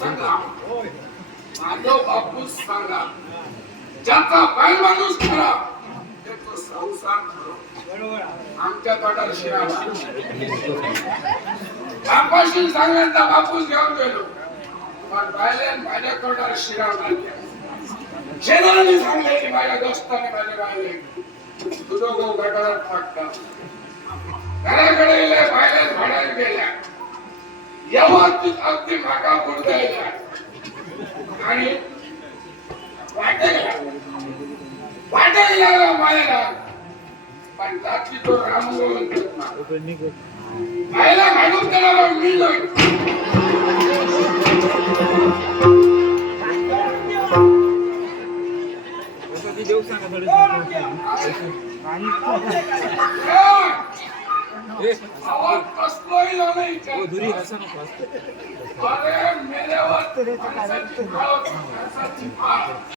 सांगा माधव बापूस सांगा. ज्याचा बाय माणूस खरा त्याचा संसार खरा. आमच्या तोंडाला शिरा बापाशी सांगायचा बापूस घेऊन गेलो. पण बायले माझ्या तोंडाला शिरा घालल्या शेजाऱ्याने सांगले की माझ्या दोस्ताने माझे बायले तुझं गो गटारात टाकतात घराकडे गेले भाड्यात गेल्या. व्यवस्थित अगदी मागा आणि वाटे वाटे गेला मायला. पण जाती तो रामगोविंद. मायला घालून मी. Udah dekat.